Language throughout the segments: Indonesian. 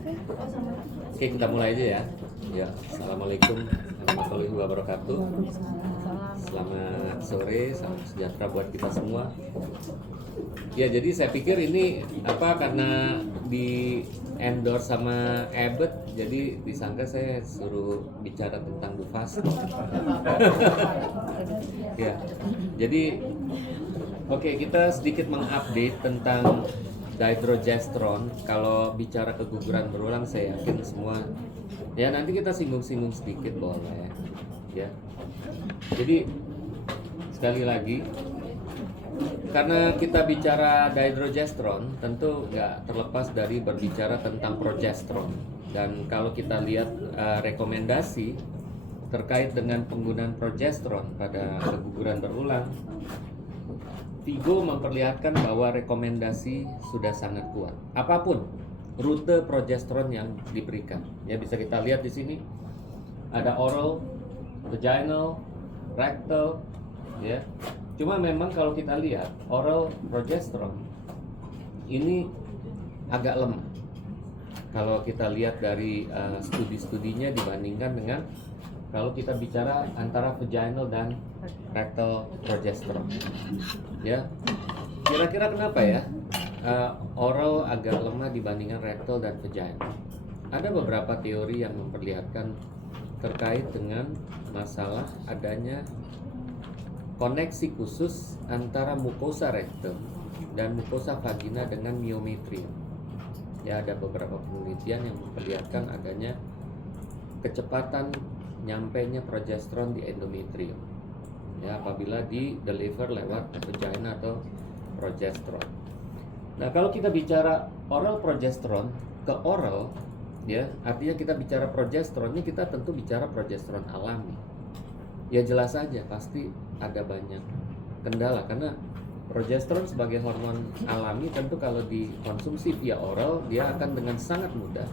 Oke, kita mulai aja ya. Ya, assalamualaikum warahmatullahi wabarakatuh. Selamat sore, salam sejahtera buat kita semua. Ya, jadi saya pikir ini karena di endorse sama Abbott, jadi disangka saya suruh bicara tentang Duphaston. Ya, jadi oke, kita sedikit mengupdate tentang dihydrogesterone. Kalau bicara keguguran berulang, saya yakin semua ya nanti kita singgung-singgung sedikit boleh ya. Jadi sekali lagi, karena kita bicara dihydrogesterone, tentu nggak terlepas dari berbicara tentang progesterone. Dan kalau kita lihat rekomendasi terkait dengan penggunaan progesterone pada keguguran berulang, Vigo memperlihatkan bahwa rekomendasi sudah sangat kuat. Apapun rute progesteron yang diberikan, ya bisa kita lihat di sini ada oral, vaginal, rectal, ya. Cuma memang kalau kita lihat oral progesteron ini agak lemah. Kalau kita lihat dari studi-studinya dibandingkan dengan kalau kita bicara antara vaginal dan rectal progesterone, ya. Kira-kira kenapa ya oral agak lemah dibandingkan rectal dan vaginal? Ada beberapa teori yang memperlihatkan terkait dengan masalah adanya koneksi khusus antara mukosa rectum dan mukosa vagina dengan myometrium. Ya, ada beberapa penelitian yang memperlihatkan adanya kecepatan nyampainya progesteron di endometrium, ya, apabila di deliver lewat vagina atau progesteron. Nah, kalau kita bicara oral progesteron ke oral, ya, artinya kita bicara progesteron ini, kita tentu bicara progesteron alami. Ya jelas saja pasti ada banyak kendala karena progesteron sebagai hormon alami tentu kalau dikonsumsi via oral dia akan dengan sangat mudah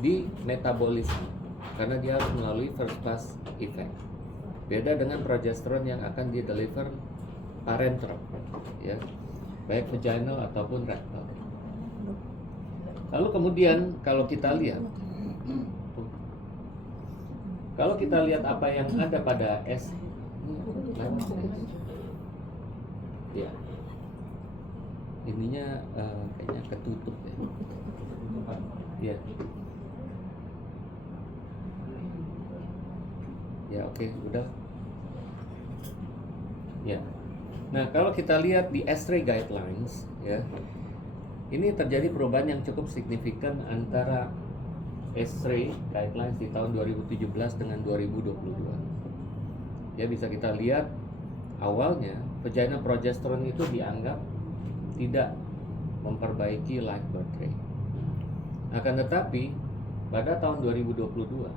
di metabolisme karena dia harus melalui first pass effect. Beda dengan progesteron yang akan di deliver parenteral, ya, baik vaginal ataupun rectal. Lalu kemudian kalau kita lihat apa yang ada pada ya, ininya kayaknya ketutup ya. Ya, oke, udah. Ya. Nah, kalau kita lihat di S3 guidelines, ya, ini terjadi perubahan yang cukup signifikan antara S3 guidelines di tahun 2017 dengan 2022. Ya, bisa kita lihat awalnya vaginal progesterone itu dianggap tidak memperbaiki live birth rate. Akan tetapi pada tahun 2022,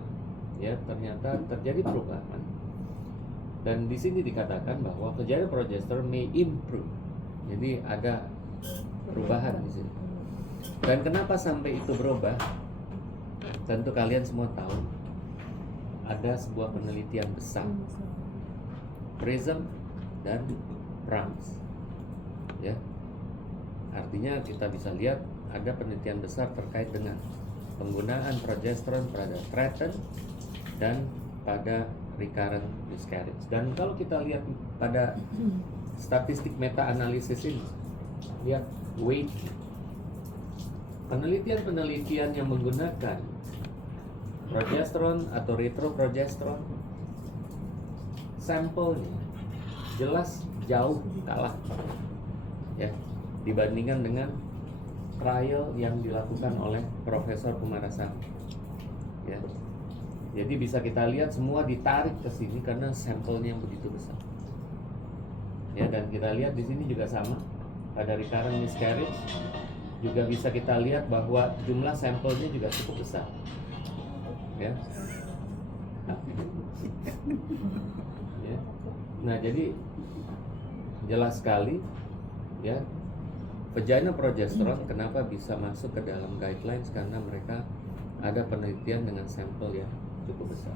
ya, ternyata terjadi perubahan. Dan di sini dikatakan bahwa vaginal progesterone may improve. Jadi ada perubahan di sini. Dan kenapa sampai itu berubah? Tentu kalian semua tahu. Ada sebuah penelitian besar, PRISM dan PRAMS. Ya. Artinya kita bisa lihat ada penelitian besar terkait dengan penggunaan progesteron pada threatened dan pada recurrent miscarriage. Dan kalau kita lihat pada statistik meta-analisis ini, lihat weight, penelitian-penelitian yang menggunakan progesteron atau retroprogesteron, sampelnya jelas jauh kalah, ya, dibandingkan dengan trial yang dilakukan oleh Profesor Kumarasamy, ya. Jadi bisa kita lihat semua ditarik ke sini karena sampelnya yang begitu besar. Ya, dan kita lihat di sini juga sama pada recurrent miscarriage juga bisa kita lihat bahwa jumlah sampelnya juga cukup besar. Ya. Ya. Nah, jadi jelas sekali, ya, vaginal progesterone kenapa bisa masuk ke dalam guidelines karena mereka ada penelitian dengan sampel yang cukup besar.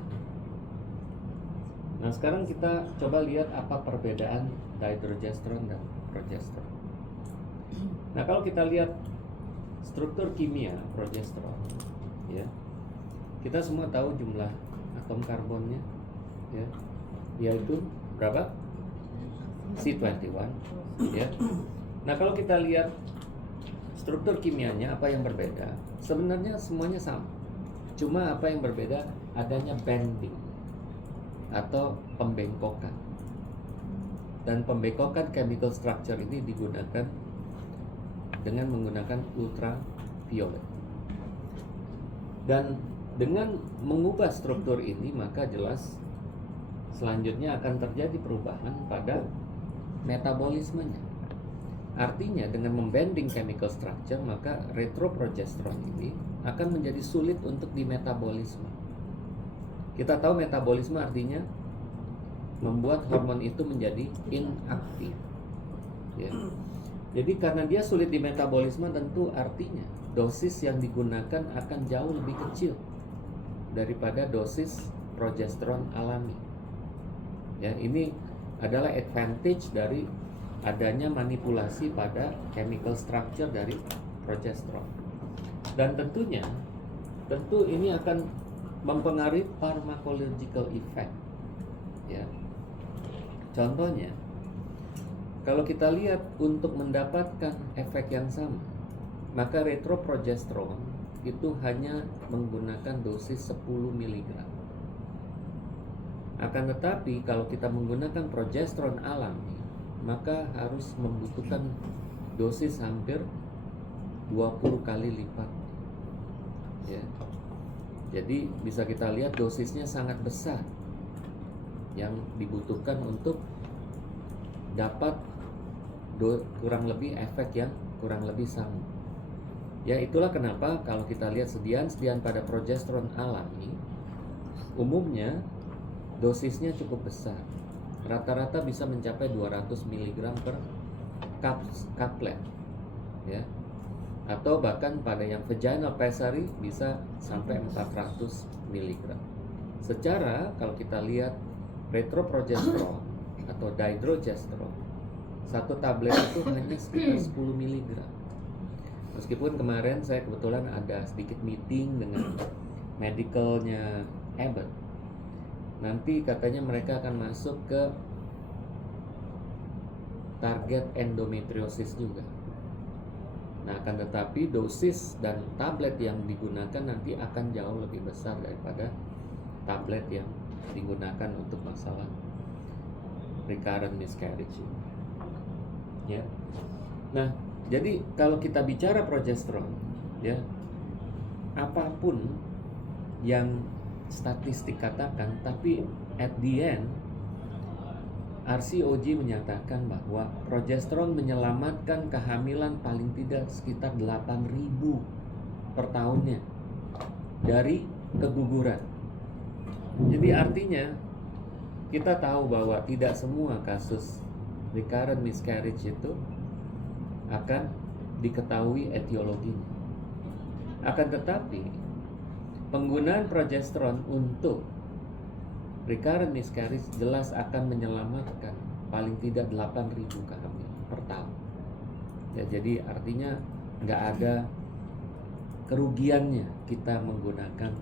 Nah, sekarang kita coba lihat apa perbedaan dihydrogesterone dan progesterone. Nah, kalau kita lihat struktur kimia progesterone, Kita semua tahu jumlah atom karbonnya, ya, yaitu berapa? C21, ya. Nah, kalau kita lihat struktur kimianya apa yang berbeda? Sebenarnya semuanya sama. Cuma apa yang berbeda adanya bending atau pembengkokan. Dan pembengkokan chemical structure ini digunakan dengan menggunakan ultraviolet. Dan dengan mengubah struktur ini maka jelas selanjutnya akan terjadi perubahan pada metabolismenya. Artinya dengan membending chemical structure maka retroprogesterone ini akan menjadi sulit untuk dimetabolisme. Kita tahu metabolisme artinya membuat hormon itu menjadi inaktif, ya. Jadi karena dia sulit dimetabolisme tentu artinya dosis yang digunakan akan jauh lebih kecil daripada dosis progesteron alami. Ya, ini adalah advantage dari adanya manipulasi pada chemical structure dari progesteron. Dan tentu ini akan mempengaruhi pharmacological effect, ya. Contohnya, kalau kita lihat untuk mendapatkan efek yang sama, maka retroprogesteron itu hanya menggunakan dosis 10 mg. Akan tetapi kalau kita menggunakan progesteron alami, maka harus membutuhkan dosis hampir 20 kali lipat, ya. Jadi bisa kita lihat dosisnya sangat besar yang dibutuhkan untuk dapat kurang lebih efek yang kurang lebih sama. Ya, itulah kenapa kalau kita lihat sediaan pada progesteron alami umumnya dosisnya cukup besar. Rata-rata bisa mencapai 200 mg per couplet, ya. Atau bahkan pada yang vaginal pessary bisa sampai 400 mg. Secara kalau kita lihat retroprogesteron atau dihydrogesterone, satu tablet itu hanya sekitar 10 mg. Meskipun kemarin saya kebetulan ada sedikit meeting dengan medicalnya Abbott, nanti katanya mereka akan masuk ke target endometriosis juga. Nah, akan tetapi dosis dan tablet yang digunakan nanti akan jauh lebih besar daripada tablet yang digunakan untuk masalah recurrent miscarriage, ya. Nah, jadi kalau kita bicara progesteron, ya, apapun yang statistik katakan, tapi at the end RCOG menyatakan bahwa progesteron menyelamatkan kehamilan paling tidak sekitar 8.000 per tahunnya dari keguguran. Jadi artinya kita tahu bahwa tidak semua kasus recurrent miscarriage itu akan diketahui etiologinya. Akan tetapi penggunaan progesteron untuk recurrent miscarriage jelas akan menyelamatkan paling tidak 8.000 kehamilan per tahun. Ya, jadi artinya nggak ada kerugiannya kita menggunakan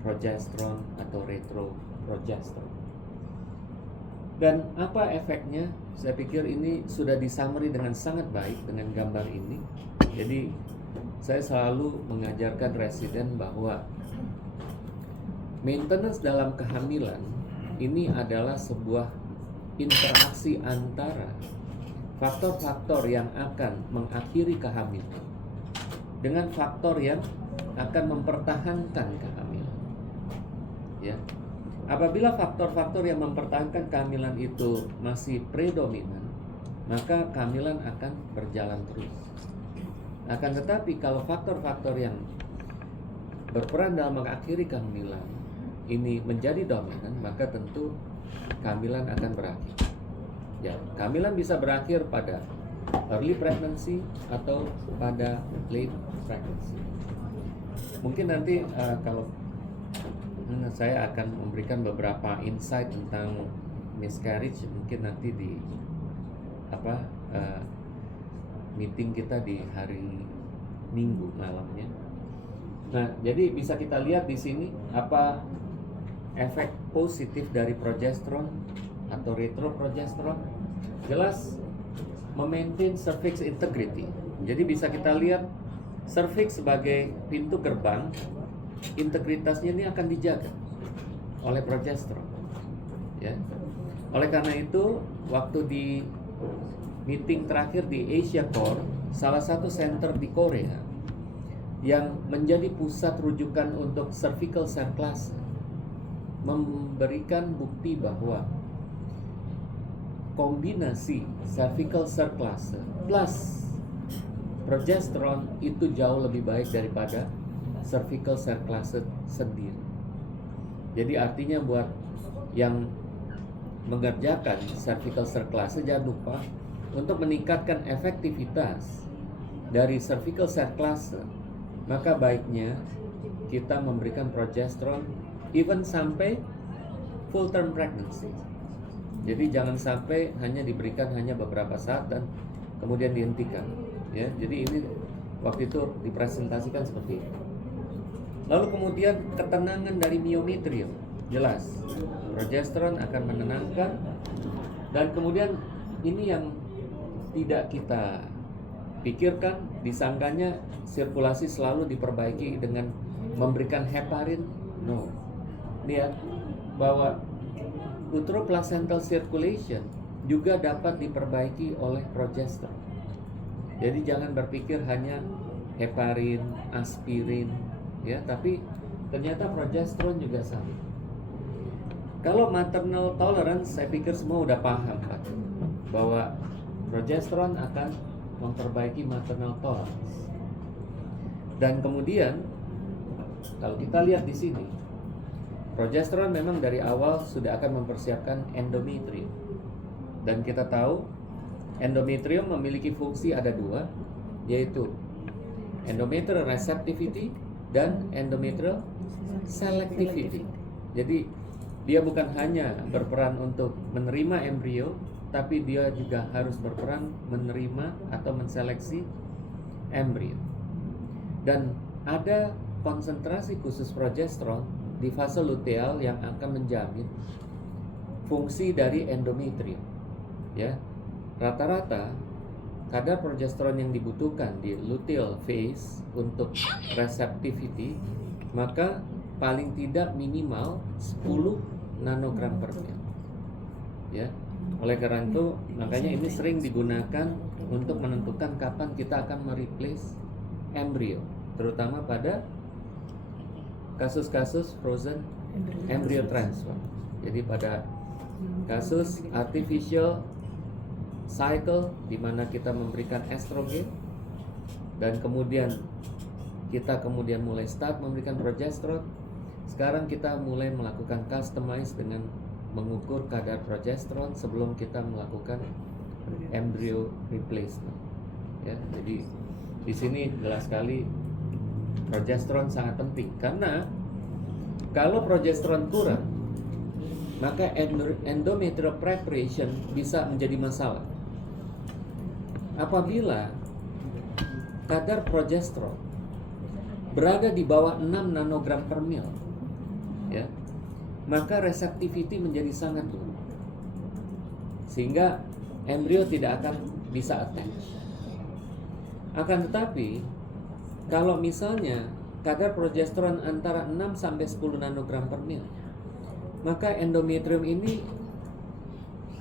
progesteron atau retroprogesteron. Dan apa efeknya? Saya pikir ini sudah disummary dengan sangat baik dengan gambar ini. Jadi saya selalu mengajarkan residen bahwa maintenance dalam kehamilan ini adalah sebuah interaksi antara faktor-faktor yang akan mengakhiri kehamilan dengan faktor yang akan mempertahankan kehamilan, ya. Apabila faktor-faktor yang mempertahankan kehamilan itu masih predominan, maka kehamilan akan berjalan terus. Akan tetapi kalau faktor-faktor yang berperan dalam mengakhiri kehamilan ini menjadi dominan, maka tentu kehamilan akan berakhir. Ya, kehamilan bisa berakhir pada early pregnancy atau pada late pregnancy. Mungkin nanti kalau saya akan memberikan beberapa insight tentang miscarriage, mungkin nanti di meeting kita di hari Minggu malamnya. Nah, jadi bisa kita lihat di sini apa efek positif dari progesteron atau retroprogesteron. Jelas memaintain cervix integrity. Jadi bisa kita lihat cervix sebagai pintu gerbang, integritasnya ini akan dijaga oleh progesteron. Ya. Oleh karena itu, waktu di meeting terakhir di Asia Core, salah satu center di Korea yang menjadi pusat rujukan untuk cervical cerclase memberikan bukti bahwa kombinasi cervical cerclase plus progesteron itu jauh lebih baik daripada cervical cerclase sendiri. Jadi artinya buat yang mengerjakan cervical cerclase, jangan lupa untuk meningkatkan efektivitas dari cervical cerclase, maka baiknya kita memberikan progesteron even sampai full term pregnancy. Jadi jangan sampai hanya diberikan hanya beberapa saat dan kemudian dihentikan. Ya, jadi ini waktu itu dipresentasikan seperti itu. Lalu kemudian ketenangan dari myometrium, jelas progesteron akan menenangkan, dan kemudian ini yang tidak kita pikirkan, disangkanya sirkulasi selalu diperbaiki dengan memberikan heparin. No, lihat bahwa uteroplacental circulation juga dapat diperbaiki oleh progesteron. Jadi jangan berpikir hanya heparin, aspirin, ya, tapi ternyata progesteron juga sama. Kalau maternal tolerance, saya pikir semua udah paham kan, bahwa progesteron akan memperbaiki maternal tolerance. Dan kemudian kalau kita lihat di sini, progesteron memang dari awal sudah akan mempersiapkan endometrium. Dan kita tahu endometrium memiliki fungsi ada dua, yaitu endometrial receptivity dan endometrial selectivity. Jadi dia bukan hanya berperan untuk menerima embrio, tapi dia juga harus berperan menerima atau menseleksi embrio. Dan ada konsentrasi khusus progesteron di fase luteal yang akan menjamin fungsi dari endometrium. Ya, rata-rata kadar progesteron yang dibutuhkan di luteal phase untuk receptivity, maka paling tidak minimal 10 nanogram per ml. Ya, oleh karena itu makanya ini sering digunakan untuk menentukan kapan kita akan mereplace embrio, terutama pada kasus-kasus frozen embryo transfer. Jadi pada kasus artificial cycle di mana kita memberikan estrogen dan kemudian kita mulai start memberikan progesteron, sekarang kita mulai melakukan customize dengan mengukur kadar progesteron sebelum kita melakukan embryo replacement. Ya, jadi di sini jelas sekali progesteron sangat penting, karena kalau progesteron kurang, maka endometrial preparation bisa menjadi masalah. Apabila kadar progesteron berada di bawah 6 nanogram per ml, ya, maka receptivity menjadi sangat turun, sehingga embrio tidak akan bisa attach. Akan tetapi kalau misalnya kadar progesteron antara 6 sampai 10 nanogram per ml, maka endometrium ini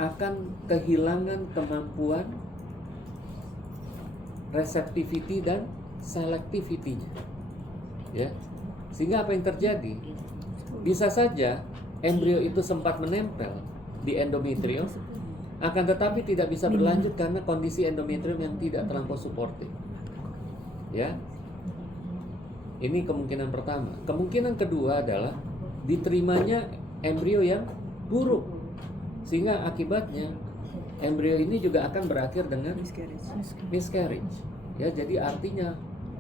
akan kehilangan kemampuan receptivity dan selectivity-nya. Ya. Sehingga apa yang terjadi? Bisa saja embrio itu sempat menempel di endometrium, akan tetapi tidak bisa berlanjut karena kondisi endometrium yang tidak terlampau suportif. Ya. Ini kemungkinan pertama. Kemungkinan kedua adalah diterimanya embrio yang buruk, sehingga akibatnya embrio ini juga akan berakhir dengan miscarriage. Ya, jadi artinya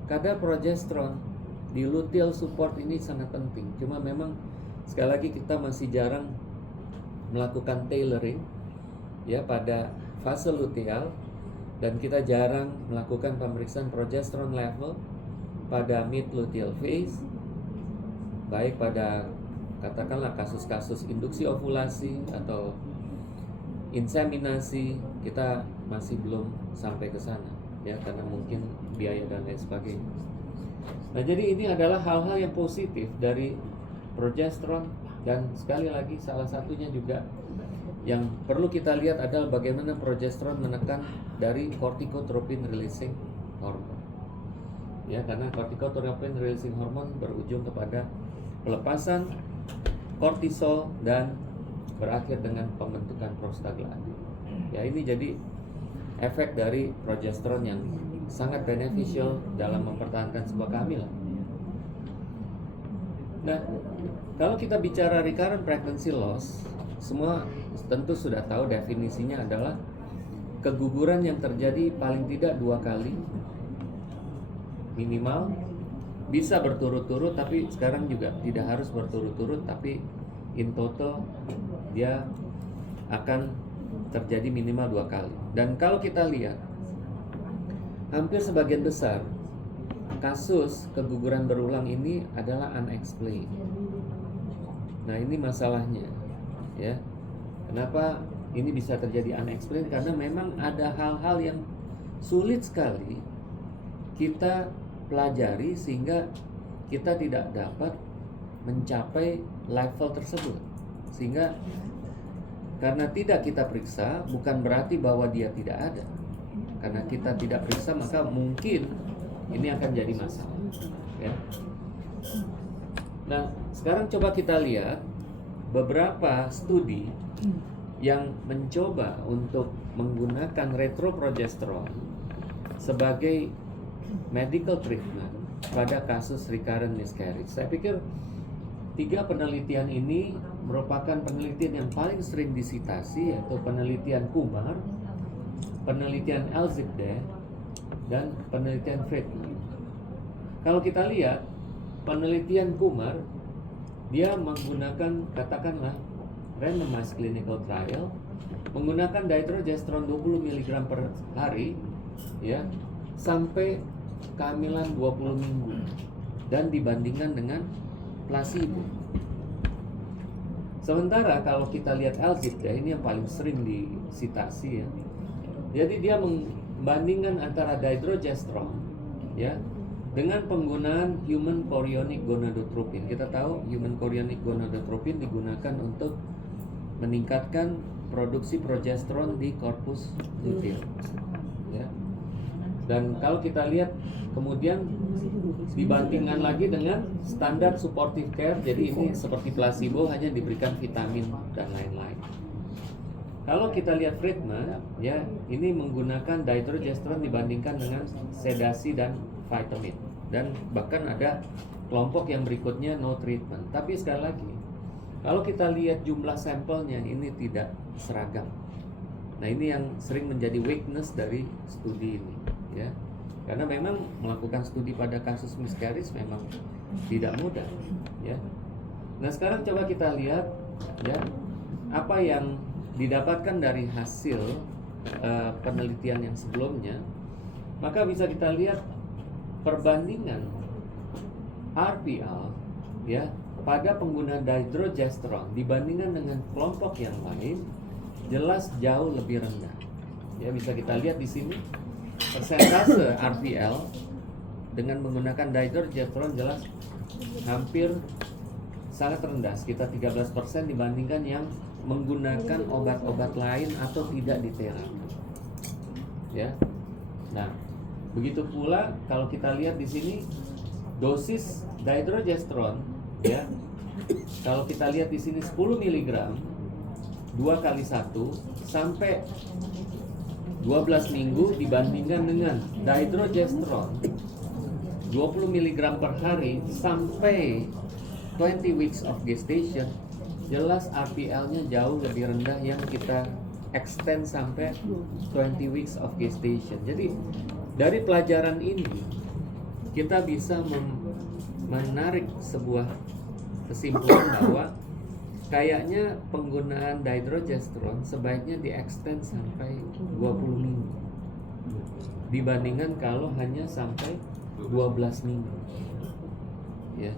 kadar progesteron di luteal support ini sangat penting. Cuma memang sekali lagi kita masih jarang melakukan tailoring ya pada fase luteal, dan kita jarang melakukan pemeriksaan progesteron level pada mid luteal phase, baik pada katakanlah kasus-kasus induksi ovulasi atau inseminasi, kita masih belum sampai ke sana ya, karena mungkin biaya dan lain sebagainya. Nah, jadi ini adalah hal-hal yang positif dari progesteron, dan sekali lagi salah satunya juga yang perlu kita lihat adalah bagaimana progesteron menekan dari corticotropin releasing hormone. Ya, karena corticotropin releasing hormone berujung kepada pelepasan kortisol dan berakhir dengan pembentukan prostaglandin. Ya, ini jadi efek dari progesteron yang sangat beneficial dalam mempertahankan sebuah kehamilan. Nah, kalau kita bicara recurrent pregnancy loss, semua tentu sudah tahu definisinya adalah keguguran yang terjadi paling tidak 2 kali minimal, bisa berturut-turut, tapi sekarang juga tidak harus berturut-turut, tapi in total dia akan terjadi minimal 2 kali. Dan kalau kita lihat, hampir sebagian besar kasus keguguran berulang ini adalah unexplained. Nah, ini masalahnya ya. Kenapa ini bisa terjadi unexplained? Karena memang ada hal-hal yang sulit sekali kita pelajari sehingga kita tidak dapat mencapai level tersebut. Sehingga karena tidak kita periksa bukan berarti bahwa dia tidak ada. Karena kita tidak periksa maka mungkin ini akan jadi masalah ya. Nah, sekarang coba kita lihat beberapa studi yang mencoba untuk menggunakan retroprogesteron sebagai medical treatment pada kasus recurrent miscarriage. Saya pikir 3 penelitian ini merupakan penelitian yang paling sering disitasi, yaitu penelitian Kumar, penelitian Elzibde, dan penelitian Friedman. Kalau kita lihat penelitian Kumar, dia menggunakan katakanlah randomized clinical trial, menggunakan dydrogesterone 20 mg per hari ya, sampai kehamilan 20 minggu, dan dibandingkan dengan placebo. Sementara kalau kita lihat Elzibde, ini yang paling sering disitasi ya. Jadi dia membandingkan antara dydrogesterone ya dengan penggunaan human chorionic gonadotropin. Kita tahu human chorionic gonadotropin digunakan untuk meningkatkan produksi progesteron di korpus luteal ya. Dan kalau kita lihat kemudian dibandingkan lagi dengan standar supportive care, jadi ini seperti placebo, hanya diberikan vitamin dan lain-lain. Kalau kita lihat Friedman ya, ini menggunakan dydrogesterone dibandingkan dengan sedasi dan vitamin, dan bahkan ada kelompok yang berikutnya no treatment. Tapi sekali lagi, kalau kita lihat jumlah sampelnya ini tidak seragam. Nah, ini yang sering menjadi weakness dari studi ini ya. Karena memang melakukan studi pada kasus miscarriage memang tidak mudah ya. Nah, sekarang coba kita lihat ya apa yang didapatkan dari hasil penelitian yang sebelumnya. Maka bisa kita lihat perbandingan RPL ya pada pengguna dydrogesterone dibandingkan dengan kelompok yang lain jelas jauh lebih rendah. Ya, bisa kita lihat di sini persentase RPL dengan menggunakan dydrogesterone jelas hampir sangat rendah, sekitar 13% dibandingkan yang menggunakan obat-obat lain atau tidak diterapi. Ya. Nah, begitu pula kalau kita lihat di sini dosis dydrogesterone ya. Kalau kita lihat di sini 10 mg 2 kali 1 sampai 12 minggu dibandingkan dengan dydrogesterone 20 mg per hari sampai 20 weeks of gestation, jelas RPL-nya jauh lebih rendah yang kita extend sampai 20 weeks of gestation. Jadi dari pelajaran ini kita bisa menarik sebuah kesimpulan bahwa kayaknya penggunaan dydrogesterone sebaiknya di-extend sampai 20 minggu dibandingkan kalau hanya sampai 12 minggu. Ya.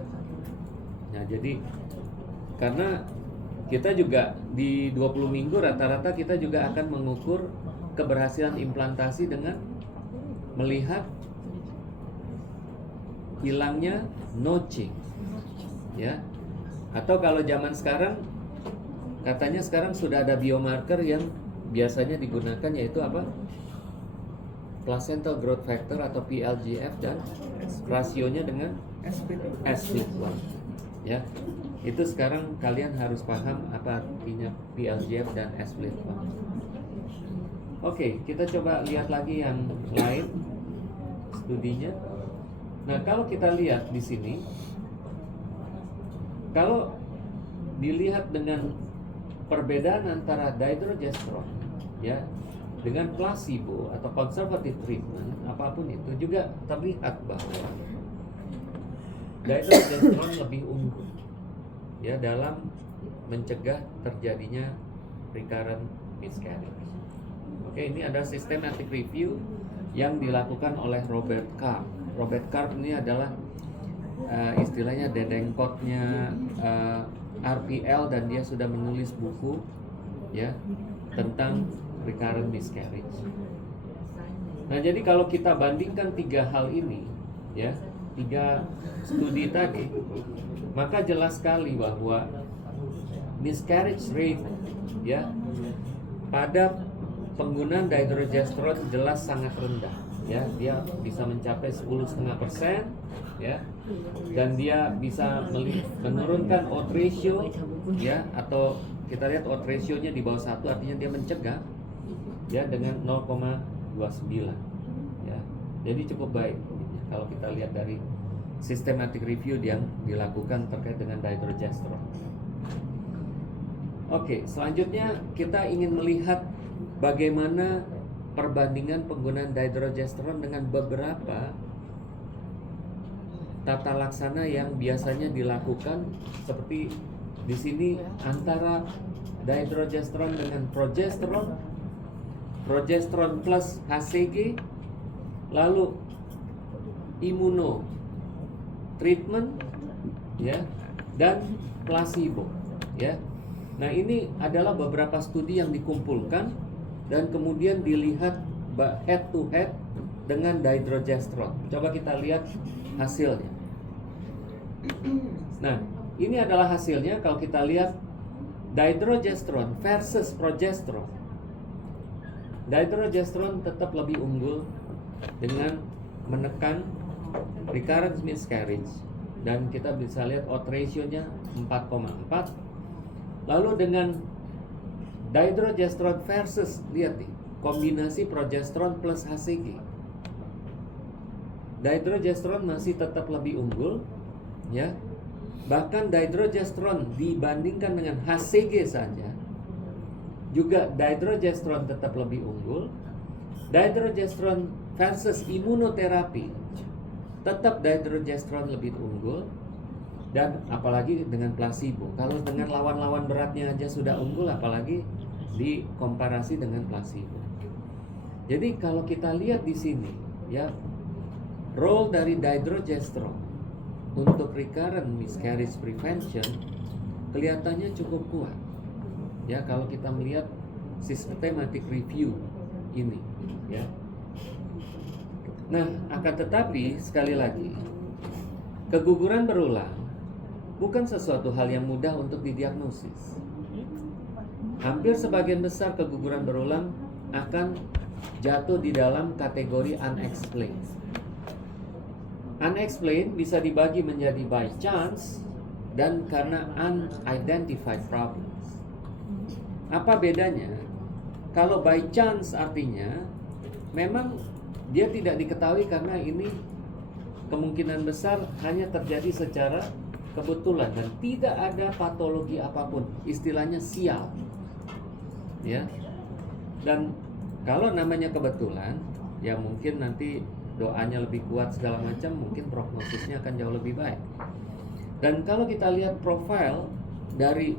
Nah, jadi karena kita juga di 20 minggu rata-rata kita juga akan mengukur keberhasilan implantasi dengan melihat hilangnya notching. Ya. Atau kalau zaman sekarang katanya sekarang sudah ada biomarker yang biasanya digunakan, yaitu apa? Placental growth factor atau PLGF dan rasionya dengan SPLIT1. Ya. Itu sekarang kalian harus paham apa artinya PLGF dan SPLIT1. Oke, kita coba lihat lagi yang lain studinya. Nah, kalau kita lihat di sini, kalau dilihat dengan perbedaan antara dihydrogesterone ya dengan placebo atau conservative treatment apapun itu, juga terlihat bahwa dihydrogesterone lebih unggul ya dalam mencegah terjadinya recurrent miscarriage. Oke, ini ada systematic review yang dilakukan oleh Robert Karp. Robert Karp ini adalah istilahnya dedengkotnya RPL, dan dia sudah menulis buku ya tentang recurrent miscarriage. Nah, jadi kalau kita bandingkan 3 hal ini ya, 3 studi tadi, maka jelas sekali bahwa miscarriage rate ya pada penggunaan dihydrogesterone jelas sangat rendah ya. Dia bisa mencapai 10,5% ya, dan dia bisa menurunkan odds ratio ya, atau kita lihat odds ratio-nya di bawah 1, artinya dia mencegah ya dengan 0,29 ya. Jadi cukup baik kalau kita lihat dari systematic review yang dilakukan terkait dengan dihydrogesterone. Oke, selanjutnya kita ingin melihat bagaimana perbandingan penggunaan dihydrogesterone dengan beberapa tata laksana yang biasanya dilakukan, seperti di sini antara dihydrogesterone dengan progesterone, progesterone plus HCG, lalu imuno treatment ya, dan placebo ya. Nah, ini adalah beberapa studi yang dikumpulkan dan kemudian dilihat head to head dengan dihydrogesterone. Coba kita lihat hasilnya. Nah, ini adalah hasilnya kalau kita lihat dihydrogesterone versus progesterone. Dihydrogesterone tetap lebih unggul dengan menekan recurrent miscarriage, dan kita bisa lihat odds ratio-nya 4,4. Lalu dengan dihydrogesterone versus, lihat nih, kombinasi progesterone plus HCG, dihydrogesterone masih tetap lebih unggul ya. Bahkan dihydrogesterone dibandingkan dengan HCG saja juga dihydrogesterone tetap lebih unggul. Dihydrogesterone versus imunoterapi tetap dihydrogesterone lebih unggul. Dan apalagi dengan placebo. Kalau dengan lawan-lawan beratnya aja sudah unggul, apalagi dikomparasi dengan placebo. Jadi kalau kita lihat di sini ya, role dari dihydrogesterone untuk recurrent miscarriage prevention kelihatannya cukup kuat ya kalau kita melihat systematic review ini ya. Nah, akan tetapi sekali lagi, keguguran berulang bukan sesuatu hal yang mudah untuk didiagnosis. Hampir sebagian besar keguguran berulang akan jatuh di dalam kategori unexplained. Unexplained bisa dibagi menjadi by chance dan karena unidentified problems. Apa bedanya? Kalau by chance artinya memang dia tidak diketahui karena ini kemungkinan besar hanya terjadi secara kebetulan dan tidak ada patologi apapun, istilahnya sial ya. Dan kalau namanya kebetulan ya mungkin nanti doanya lebih kuat segala macam, mungkin prognosisnya akan jauh lebih baik. Dan kalau kita lihat profil dari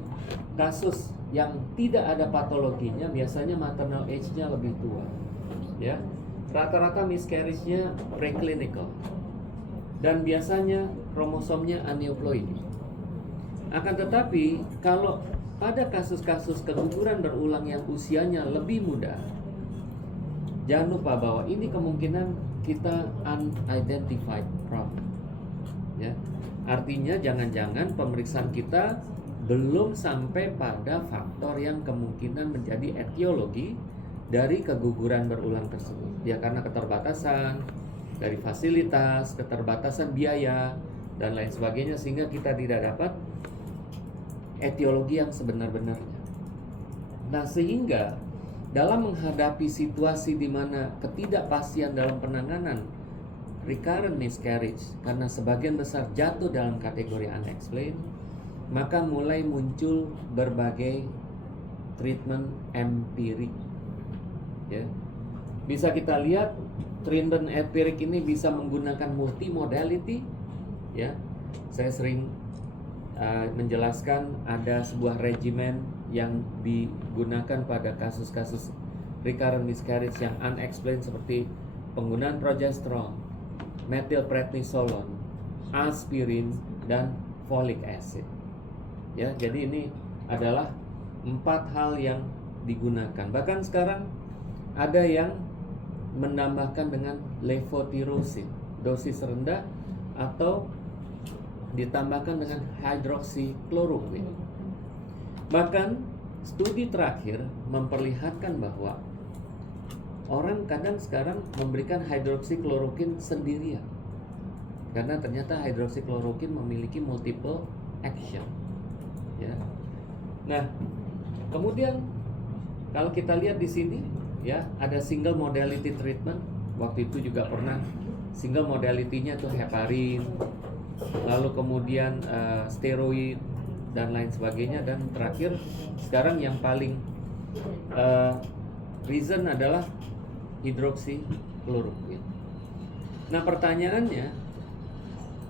kasus yang tidak ada patologinya, biasanya maternal age-nya lebih tua ya. Rata-rata miscarriage-nya preclinical dan biasanya kromosomnya aneuploid. Akan tetapi kalau pada kasus-kasus keguguran berulang yang usianya lebih muda, jangan lupa bahwa ini kemungkinan kita unidentified problem. Ya. Artinya jangan-jangan pemeriksaan kita belum sampai pada faktor yang kemungkinan menjadi etiologi dari keguguran berulang tersebut. Ya, karena keterbatasan dari fasilitas, keterbatasan biaya, dan lain sebagainya, sehingga kita tidak dapat etiologi yang sebenar-benarnya. Nah, sehingga dalam menghadapi situasi di mana ketidakpastian dalam penanganan recurrent miscarriage karena sebagian besar jatuh dalam kategori unexplained, maka mulai muncul berbagai treatment empirik. Ya. Bisa kita lihat treatment empirik ini bisa menggunakan multimodality. Ya, saya sering menjelaskan ada sebuah regimen yang digunakan pada kasus-kasus recurrent miscarriage yang unexplained seperti penggunaan progesterone, methylprednisolone, aspirin, dan folic acid. Ya, jadi ini adalah 4 hal yang digunakan. Bahkan sekarang ada yang menambahkan dengan levotirosin, dosis rendah, atau ditambahkan dengan hydroxychloroquine. Bahkan studi terakhir memperlihatkan bahwa orang kadang sekarang memberikan hydroxychloroquine sendirian karena ternyata hydroxychloroquine memiliki multiple action. Ya. Nah, kemudian kalau kita lihat di sini, ya, ada single modality treatment. Waktu itu juga pernah single modality-nya tuh heparin, lalu kemudian steroid dan lain sebagainya, dan terakhir sekarang yang paling recent adalah hidroxychloroquine. Nah, pertanyaannya,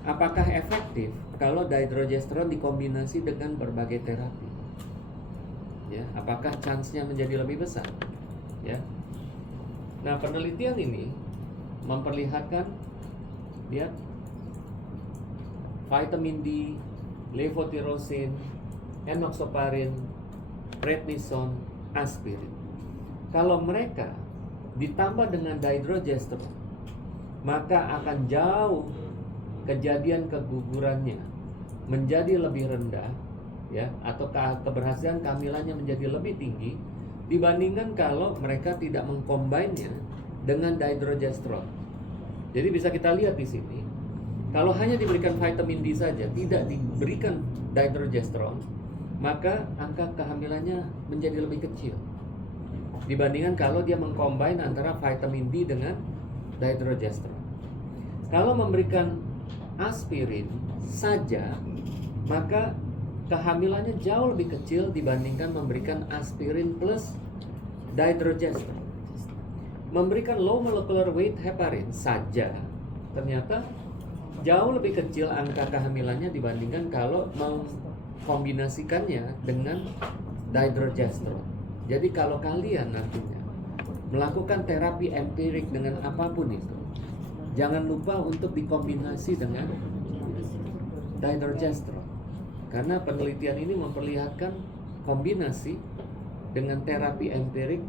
apakah efektif kalau dihydrogesterone dikombinasi dengan berbagai terapi? Ya, apakah chance-nya menjadi lebih besar? Ya. Nah, penelitian ini memperlihatkan, lihat, vitamin D, levotirosin, enoxaparin, prednisone, aspirin. Kalau mereka ditambah dengan dihydrogesterone, maka akan jauh kejadian kegugurannya menjadi lebih rendah, ya, atau keberhasilan kehamilannya menjadi lebih tinggi dibandingkan kalau mereka tidak mengcombine-nya dengan dihydrogesterone. Jadi bisa kita lihat di sini, kalau hanya diberikan vitamin D saja, tidak diberikan dihydrogesterone, maka angka kehamilannya menjadi lebih kecil dibandingkan kalau dia mengcombine antara vitamin D dengan dihydrogesterone. Kalau memberikan aspirin saja, maka kehamilannya jauh lebih kecil dibandingkan memberikan aspirin plus dihydrogesterone. Memberikan low molecular weight heparin saja, ternyata jauh lebih kecil angka kehamilannya dibandingkan kalau mengkombinasikannya dengan dihydrogesterone. Jadi kalau kalian nantinya melakukan terapi empirik dengan apapun itu, jangan lupa untuk dikombinasi dengan dihydrogesterone. Karena penelitian ini memperlihatkan kombinasi dengan terapi empirik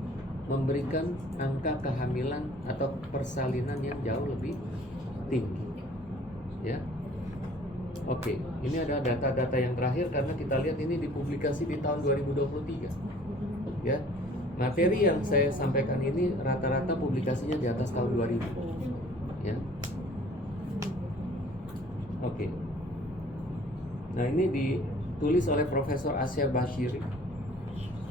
memberikan angka kehamilan atau persalinan yang jauh lebih tinggi. Ya. Oke, ini ada data-data yang terakhir karena kita lihat ini dipublikasi di tahun 2023. Ya. Materi yang saya sampaikan ini rata-rata publikasinya di atas tahun 2000. Ya. Oke. Nah, ini ditulis oleh Profesor Asya Bashiri.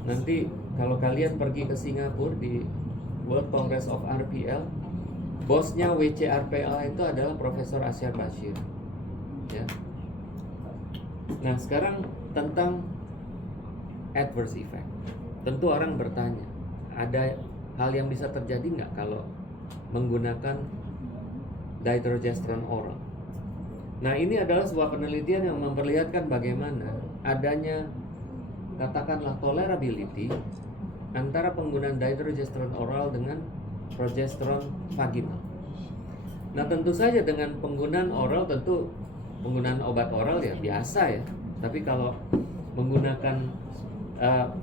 Nanti kalau kalian pergi ke Singapura di World Congress of RPL, bosnya WCRPL itu adalah Profesor Asya Bashiri. Ya. Nah, sekarang tentang adverse effect. Tentu orang bertanya, ada hal yang bisa terjadi nggak kalau menggunakan dihydrogesterone oral? Nah, ini adalah sebuah penelitian yang memperlihatkan bagaimana adanya, katakanlah, tolerability antara penggunaan dihydrogesterone oral dengan progesterone vaginal. Nah, tentu saja dengan penggunaan oral, tentu penggunaan obat oral ya biasa ya. Tapi kalau menggunakan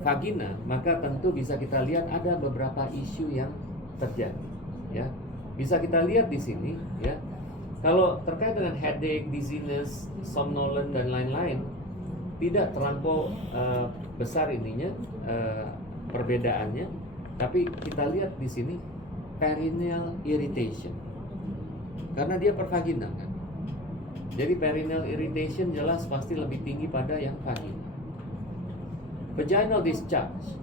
vagina, maka tentu bisa kita lihat ada beberapa isu yang terjadi ya. Bisa kita lihat di sini ya. Kalau terkait dengan headache, dizziness, somnolent dan lain-lain, tidak terlampau besar ininya perbedaannya, tapi kita lihat di sini perineal irritation karena dia pervagina kan. Jadi perineal irritation jelas pasti lebih tinggi pada yang vagina. Vaginal discharge,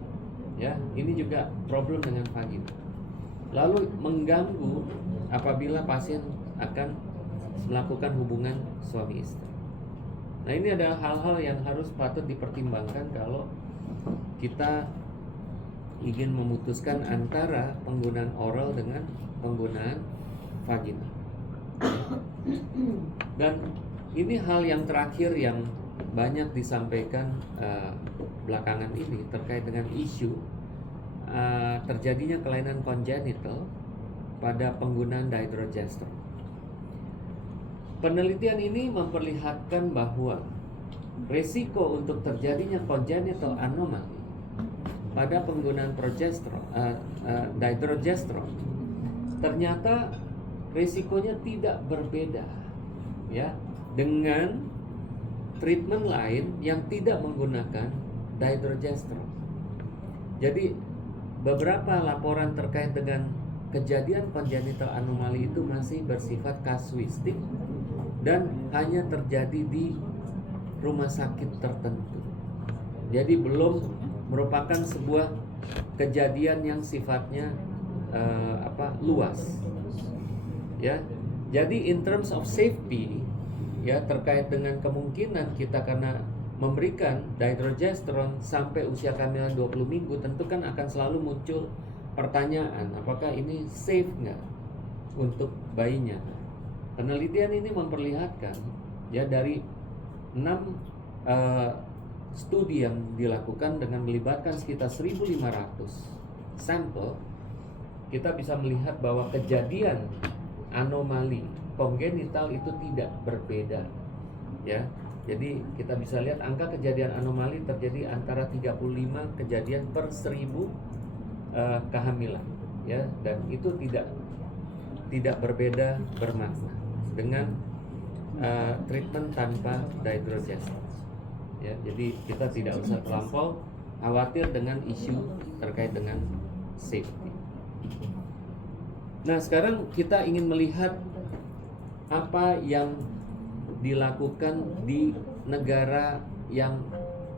ya ini juga problem dengan vagina. Lalu mengganggu apabila pasien akan melakukan hubungan suami istri. Nah, ini adalah hal-hal yang harus patut dipertimbangkan kalau kita ingin memutuskan antara penggunaan oral dengan penggunaan vagina. Dan ini hal yang terakhir yang banyak disampaikan belakangan ini terkait dengan isu terjadinya kelainan kongenital pada penggunaan dihydrogesterone. Penelitian ini memperlihatkan bahwa risiko untuk terjadinya congenital anomaly pada penggunaan dihydrogesterone ternyata risikonya tidak berbeda ya dengan treatment lain yang tidak menggunakan dihydrogesterone. Jadi beberapa laporan terkait dengan kejadian congenital anomali itu masih bersifat kasuistik dan hanya terjadi di rumah sakit tertentu. Jadi belum merupakan sebuah kejadian yang sifatnya luas. Ya. Jadi in terms of safety ya terkait dengan kemungkinan kita karena memberikan dihydrogesterone sampai usia kehamilan 20 minggu tentu kan akan selalu muncul pertanyaan apakah ini safe nggak untuk bayinya. Penelitian ini memperlihatkan ya dari 6 studi yang dilakukan dengan melibatkan sekitar 1.500 sampel, kita bisa melihat bahwa kejadian anomali kongenital itu tidak berbeda ya. Jadi kita bisa lihat angka kejadian anomali terjadi antara 35 kejadian per 1.000 kehamilan ya, dan itu tidak berbeda bermakna dengan treatment tanpa dihydrogesterone ya. Jadi kita tidak usah terlampau khawatir dengan isu terkait dengan safety. Nah, sekarang kita ingin melihat apa yang dilakukan di negara yang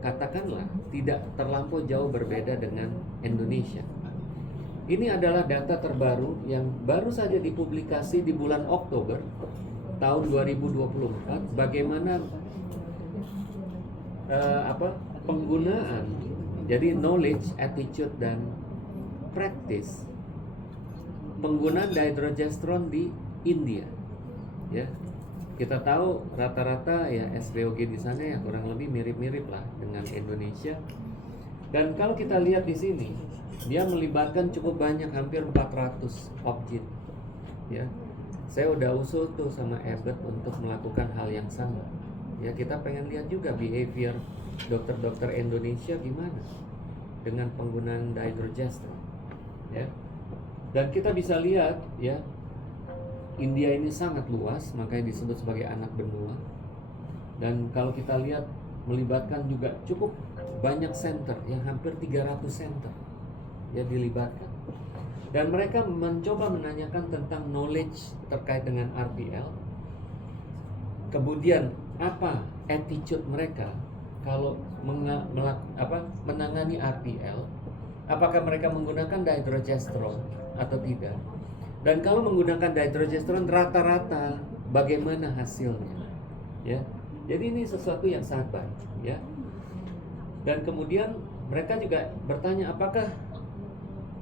katakanlah tidak terlampau jauh berbeda dengan Indonesia. Ini adalah data terbaru yang baru saja dipublikasi di bulan Oktober tahun 2024. Bagaimana penggunaan, jadi knowledge, attitude, dan practice penggunaan dihydrogesterone di India. Ya, kita tahu rata-rata ya SPOG di sana ya kurang lebih mirip-mirip lah dengan Indonesia. Dan kalau kita lihat di sini, dia melibatkan cukup banyak, hampir 400 objek. Ya, saya udah usul tuh sama Ebert untuk melakukan hal yang sama. Ya, kita pengen lihat juga behavior dokter-dokter Indonesia gimana dengan penggunaan dihydrogesterone. Ya, dan kita bisa lihat ya, India ini sangat luas, makanya disebut sebagai anak benua. Dan kalau kita lihat melibatkan juga cukup banyak center, yang hampir 300 center ya dilibatkan. Dan mereka mencoba menanyakan tentang knowledge terkait dengan RPL. Kemudian apa attitude mereka kalau menangani RPL? Apakah mereka menggunakan dihydrogesterone atau tidak? Dan kalau menggunakan dihydrogesterone rata-rata bagaimana hasilnya? Ya. Jadi ini sesuatu yang sangat baik, ya. Dan kemudian mereka juga bertanya apakah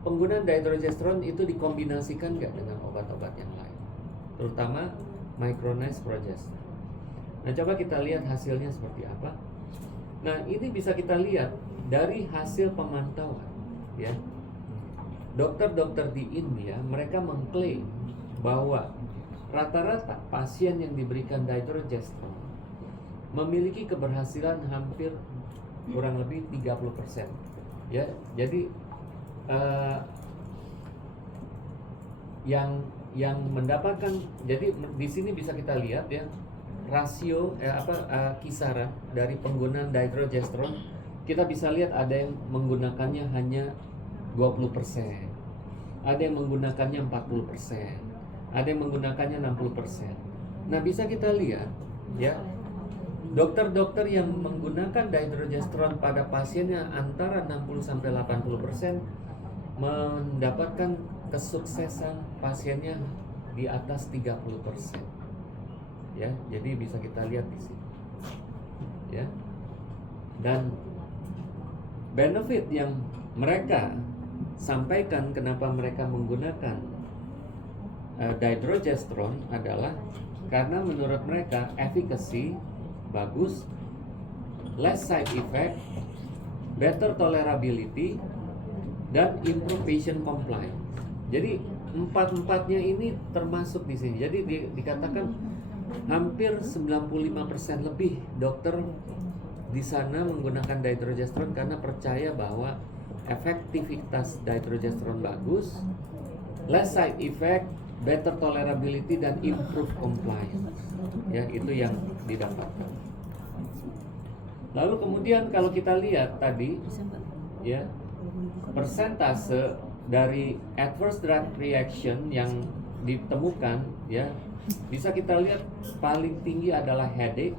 penggunaan dihydrogesterone itu dikombinasikan nggak dengan obat-obat yang lain, terutama micronized progesterone. Nah, coba kita lihat hasilnya seperti apa. Nah, ini bisa kita lihat dari hasil pemantauan, ya. Dokter-dokter di India mereka mengklaim bahwa rata-rata pasien yang diberikan dydrogesterone memiliki keberhasilan hampir kurang lebih 30%. Ya, jadi yang mendapatkan, jadi di sini bisa kita lihat ya rasio kisaran dari penggunaan dydrogesterone. Kita bisa lihat ada yang menggunakannya hanya 20%, ada yang menggunakannya 40%, ada yang menggunakannya 60%. Nah, bisa kita lihat ya, dokter-dokter yang menggunakan dydrogesterone pada pasiennya antara 60-80% mendapatkan kesuksesan pasiennya di atas 30%. Ya, jadi bisa kita lihat di sini. Ya. Dan benefit yang mereka sampaikan kenapa mereka menggunakan dydrogesterone adalah karena menurut mereka efficacy bagus, less side effect, better tolerability, dan improve patient compliance. Jadi empat-empatnya ini termasuk di sini. Jadi dikatakan hampir 95% lebih dokter di sana menggunakan dydrogesterone karena percaya bahwa efektivitas dydrogesterone bagus, less side effect, better tolerability, dan improve compliance. Ya, itu yang didapatkan. Lalu kemudian kalau kita lihat tadi ya, persentase dari adverse drug reaction yang ditemukan ya, bisa kita lihat paling tinggi adalah headache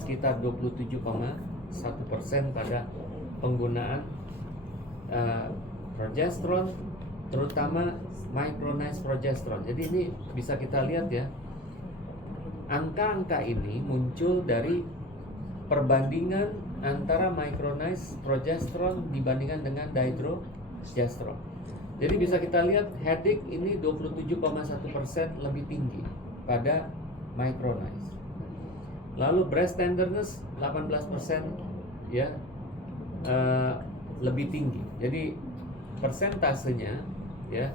sekitar 27,1% pada penggunaan progesterone, terutama micronized progesterone. Jadi ini bisa kita lihat ya, angka-angka ini muncul dari perbandingan antara micronized progesterone dibandingkan dengan dydrogesterone. Jadi bisa kita lihat headache ini 27,1% lebih tinggi pada micronized. Lalu breast tenderness 18% ya, lebih tinggi. Jadi persentasenya ya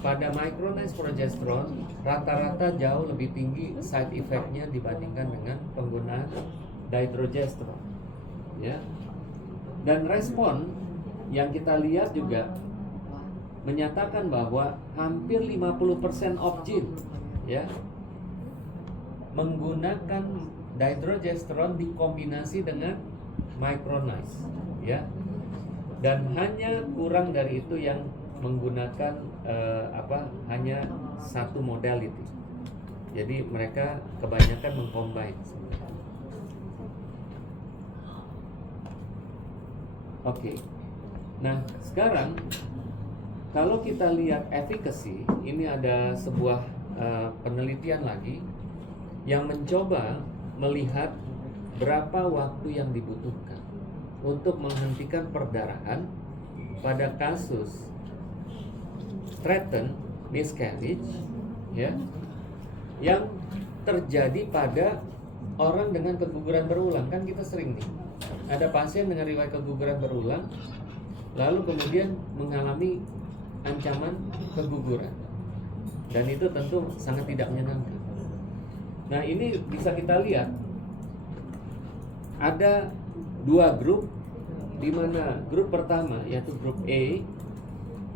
pada micronized progesterone rata-rata jauh lebih tinggi side effect-nya dibandingkan dengan penggunaan dydrogesterone ya. Dan respon yang kita lihat juga menyatakan bahwa hampir 50% opjin ya menggunakan dydrogesterone dikombinasi dengan micronized ya, dan hanya kurang dari itu yang menggunakan hanya satu modality. Jadi mereka kebanyakan mengcombine. Oke. Nah, sekarang kalau kita lihat efficacy, ini ada sebuah penelitian lagi yang mencoba melihat berapa waktu yang dibutuhkan untuk menghentikan perdarahan pada kasus threatened miscarriage ya, yang terjadi pada orang dengan keguguran berulang. Kan kita sering nih ada pasien dengan riwayat keguguran berulang lalu kemudian mengalami ancaman keguguran, dan itu tentu sangat tidak menyenangkan. Nah, ini bisa kita lihat ada dua grup, di mana grup pertama yaitu grup A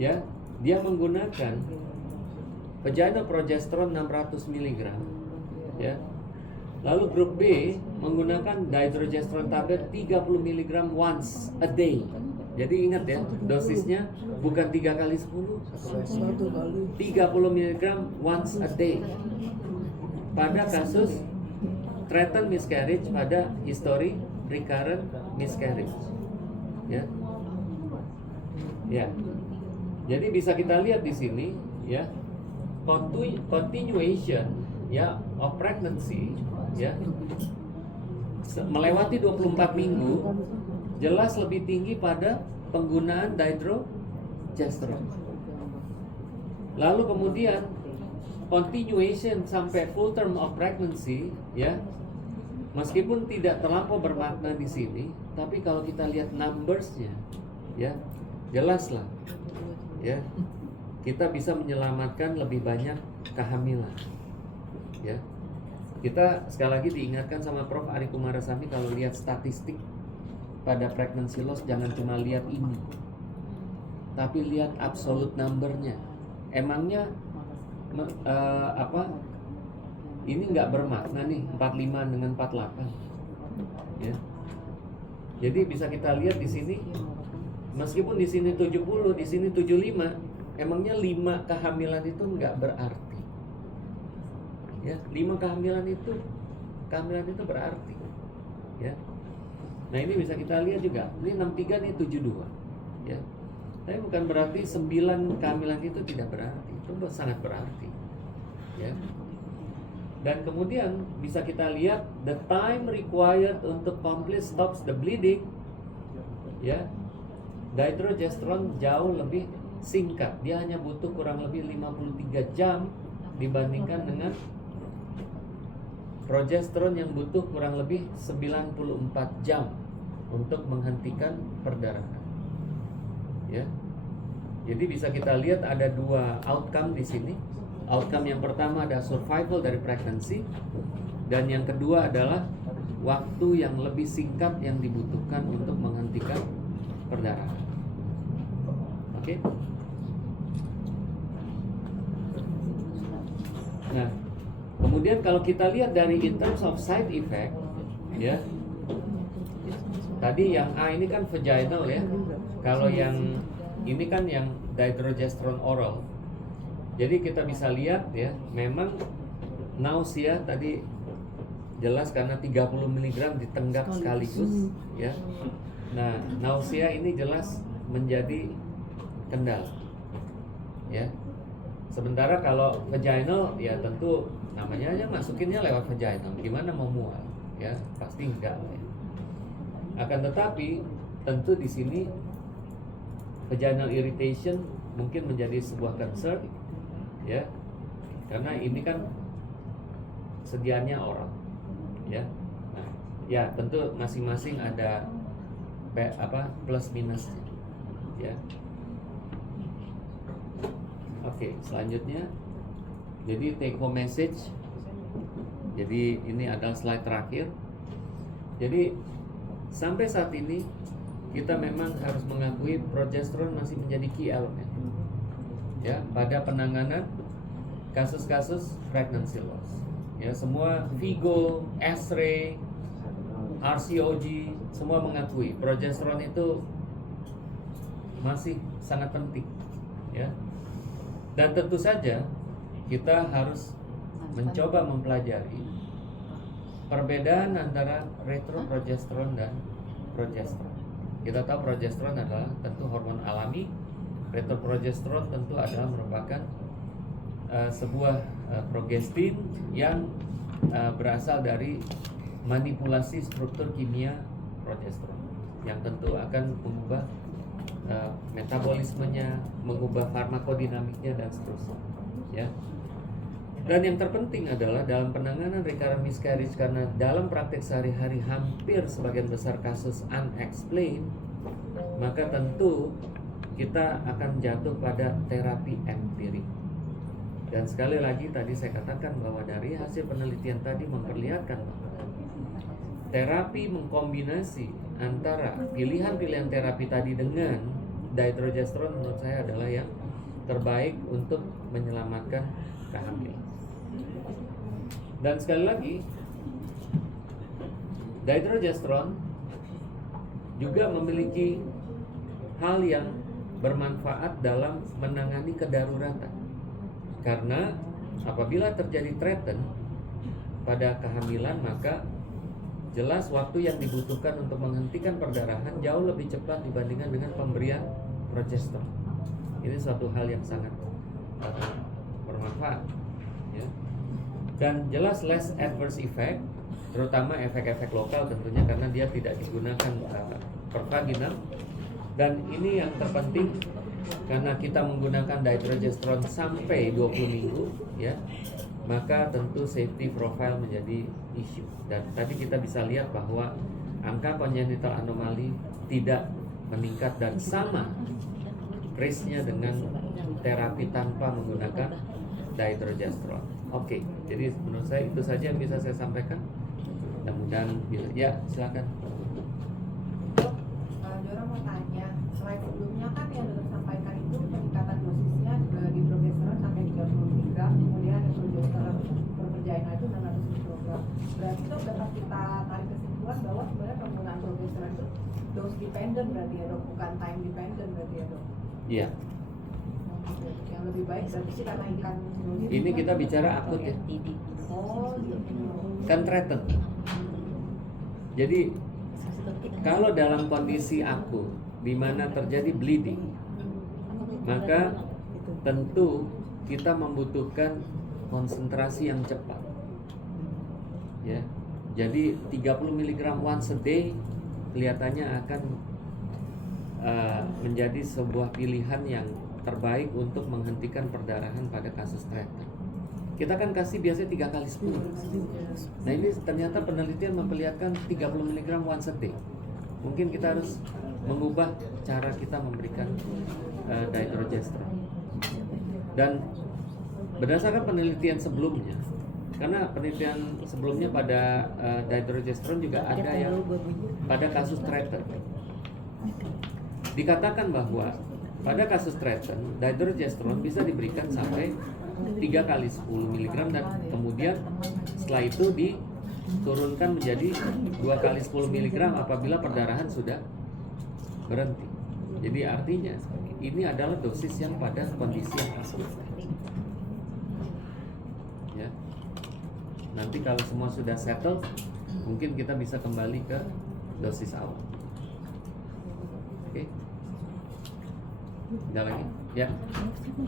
ya, dia menggunakan vaginal progesterone 600 mg ya. Lalu grup B menggunakan dydrogesterone tablet 30 mg once a day. Jadi ingat ya, dosisnya bukan 3 kali 10, 30 mg once a day pada kasus threatened miscarriage, pada history recurrent miscarriage ya. Ya. Jadi bisa kita lihat di sini ya, continuation ya of pregnancy ya, melewati 24 minggu jelas lebih tinggi pada penggunaan dydrogesterone. Lalu kemudian continuation sampai full term of pregnancy ya, meskipun tidak terlampau bermakna di sini, tapi kalau kita lihat numbersnya ya, jelas lah ya, kita bisa menyelamatkan lebih banyak kehamilan. Ya. Kita sekali lagi diingatkan sama Prof. Ari Kumarasamy, kalau lihat statistik pada pregnancy loss jangan cuma lihat ini, tapi lihat absolute numbernya. Emangnya ini nggak bermakna nih 45 dengan 48, ya. Jadi bisa kita lihat di sini, meskipun di sini 70, di sini 75, emangnya 5 kehamilan itu nggak berarti, ya. 5 kehamilan itu berarti, ya. Nah ini bisa kita lihat juga, ini 63, ini 72, ya. Tapi bukan berarti 9 kehamilan itu tidak berarti, itu sangat berarti, ya. Dan kemudian bisa kita lihat the time required untuk complete stops the bleeding, ya. Dihydrogesterone jauh lebih singkat, dia hanya butuh kurang lebih 53 jam dibandingkan dengan progesteron yang butuh kurang lebih 94 jam untuk menghentikan perdarahan, ya. Jadi bisa kita lihat ada 2 outcome di sini. Outcome yang pertama ada survival dari pregnancy, dan yang kedua adalah waktu yang lebih singkat yang dibutuhkan untuk menghentikan perdarahan. Oke. Nah, kemudian kalau kita lihat dari in terms of side effect, ya. Tadi yang A ini kan vaginal, ya. Kalau yang ini kan yang dihydrogesterone oral. Jadi kita bisa lihat, ya, memang nausea tadi jelas karena 30 mg ditenggak sekaligus, ya. Nah, nausea ini jelas menjadi kendala, ya. Sementara kalau vaginal, ya tentu namanya aja masukinnya lewat vaginal, gimana mau mual, ya pasti enggak, ya. Akan tetapi tentu di sini vaginal irritation mungkin menjadi sebuah concern, ya, karena ini kan sediaannya oral, ya. Nah, ya tentu masing-masing ada plus minusnya, ya. Oke, selanjutnya, jadi take home message. Jadi ini adalah slide terakhir. Jadi sampai saat ini kita memang harus mengakui progesteron masih menjadi key element, ya, pada penanganan kasus-kasus pregnancy loss. Ya, semua Vigo, S-ray, RCOG semua mengakui progesteron itu masih sangat penting, ya. Dan tentu saja kita harus mencoba mempelajari perbedaan antara retroprogesteron dan progesteron. Kita tahu progesteron adalah tentu hormon alami, retroprogesteron tentu adalah merupakan sebuah progestin yang berasal dari manipulasi struktur kimia progesteron, yang tentu akan mengubah metabolismenya, mengubah farmakodinamiknya dan seterusnya, ya. Dan yang terpenting adalah dalam penanganan recurrent miscarriage, karena dalam praktek sehari-hari hampir sebagian besar kasus unexplained, maka tentu kita akan jatuh pada terapi empirik. Dan sekali lagi tadi saya katakan bahwa dari hasil penelitian tadi memperlihatkan bahwa terapi mengkombinasi antara pilihan-pilihan terapi tadi dengan dihydrogesterone menurut saya adalah yang terbaik untuk menyelamatkan kehamilan. Dan sekali lagi, dihydrogesterone juga memiliki hal yang bermanfaat dalam menangani kedaruratan. Karena apabila terjadi threaten pada kehamilan, maka jelas waktu yang dibutuhkan untuk menghentikan perdarahan jauh lebih cepat dibandingkan dengan pemberian progesteron. Ini suatu hal yang sangat bermanfaat, ya. Dan jelas less adverse effect, terutama efek-efek lokal tentunya karena dia tidak digunakan per vaginal. Dan ini yang terpenting karena kita menggunakan dihydrogesterone sampai 20 minggu, ya, maka tentu safety profile menjadi isu. Dan tadi kita bisa lihat bahwa angka congenital anomali tidak meningkat dan sama increase-nya dengan terapi tanpa menggunakan dihydrogesterone. Oke, jadi menurut saya itu saja yang bisa saya sampaikan. Mudah-mudahan bisa. Ya, silakan. Orang mau tanya, slide sebelumnya kan yang dokter sampaikan itu peningkatan dosisnya di progesteron sampai 30 mg, kemudian progesteron perperjainan itu 600 mikrogram. Berarti itu dapat kita tarik kesimpulan bahwa sebenarnya penggunaan progesteron itu dose dependent berarti ya dok, bukan time dependent berarti ya dok. Iya. Yang lebih baik berarti kita naikkan dosis. Ini kita bicara akut ya. Oh, gitu. Kan threaten. Jadi kalau dalam kondisi akut di mana terjadi bleeding, maka tentu kita membutuhkan konsentrasi yang cepat. Ya. Jadi 30 mg once a day kelihatannya akan menjadi sebuah pilihan yang terbaik untuk menghentikan perdarahan pada kasus threaten. Kita kan kasih biasanya 3 kali 10. Nah ini ternyata penelitian memperlihatkan 30 mg once a day. Mungkin kita harus mengubah cara kita memberikan dihydrogesterone. Dan berdasarkan penelitian sebelumnya, karena penelitian sebelumnya pada dihydrogesterone juga ada yang pada kasus threaten. Dikatakan bahwa pada kasus threaten, dihydrogesterone bisa diberikan sampai 3 kali 10 mg dan kemudian setelah itu diturunkan menjadi 2 kali 10 mg apabila perdarahan sudah berhenti. Jadi artinya ini adalah dosis yang pada kondisi yang akut. Ya. Nanti kalau semua sudah settle, mungkin kita bisa kembali ke dosis awal. Oke. Ada lagi? Ya.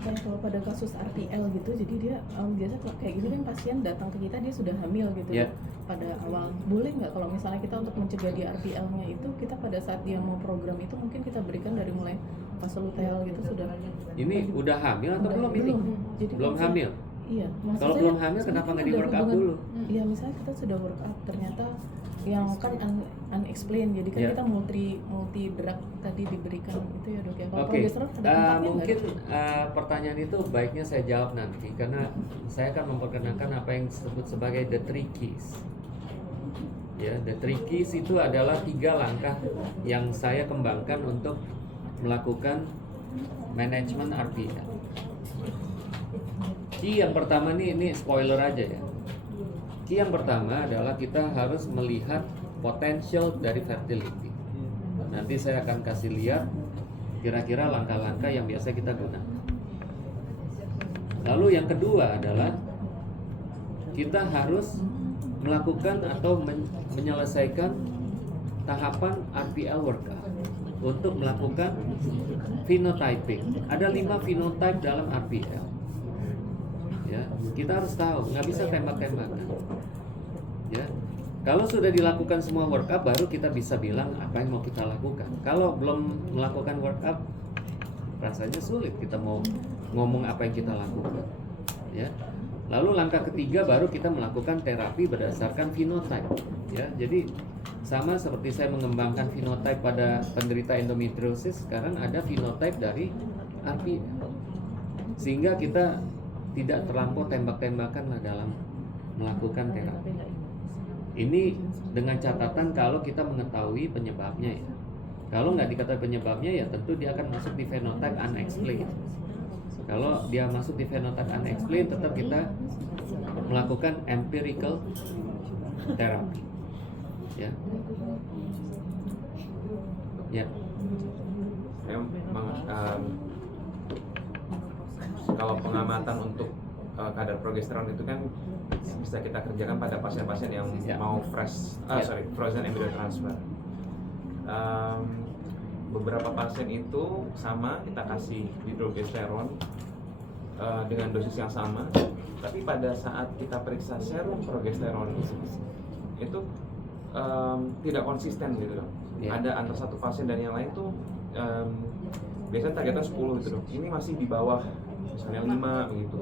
Kalau pada kasus RPL gitu, jadi dia biasa kalau kayak gitu kan pasien datang ke kita dia sudah hamil gitu. Ya. Pada awal boleh nggak kalau misalnya kita untuk mencegah di RPL-nya itu kita pada saat dia mau program itu mungkin kita berikan dari mulai Fasolutel gitu sudah. Ini udah hamil atau belum ini? Jadi belum hamil. Iya. Kalau belum hamil kenapa nggak di work up dulu? Iya, misalnya kita sudah work up ternyata yang kan unexplained, jadi kan kita multi drug tadi diberikan itu ya dok ya. Kalau progesteron ada tempatnya mungkin pertanyaan itu baiknya saya jawab nanti karena saya akan memperkenalkan apa yang disebut sebagai the three keys. Ya, the three keys itu adalah 3 langkah yang saya kembangkan untuk melakukan manajemen RPL. Key yang pertama ini spoiler aja ya. Key yang pertama adalah kita harus melihat potential dari fertility. Nanti saya akan kasih lihat kira-kira langkah-langkah yang biasa kita gunakan. Lalu yang kedua adalah kita harus melakukan atau menyelesaikan tahapan RPL workup untuk melakukan phenotyping. Ada 5 phenotype dalam RPL. Ya, kita harus tahu, nggak bisa tembak-tembakan. Ya, kalau sudah dilakukan semua workup, baru kita bisa bilang apa yang mau kita lakukan. Kalau belum melakukan workup, rasanya sulit kita mau ngomong apa yang kita lakukan. Ya, lalu langkah ketiga baru kita melakukan terapi berdasarkan phenotype. Ya, jadi sama seperti saya mengembangkan phenotype pada penderita endometriosis, sekarang ada phenotype dari RPL, sehingga kita tidak terlampau tembak-tembakan lah dalam melakukan terapi. Ini dengan catatan kalau kita mengetahui penyebabnya ya. Kalau nggak diketahui penyebabnya ya tentu dia akan masuk di phenotype unexplained. Kalau dia masuk di phenotype unexplained, tetap kita melakukan empirical therapy. Ya. Ya. Kalau pengamatan untuk kadar progesteron itu kan bisa kita kerjakan pada pasien-pasien yang mau frozen embryo transfer. Beberapa pasien itu sama kita kasih dihydrogesterone dengan dosis yang sama, tapi pada saat kita periksa serum progesteron itu tidak konsisten gitu loh. Ada antara satu pasien dan yang lain tuh biasanya targetnya 10 gitu loh. Ini masih di bawah misalnya 5 begitu.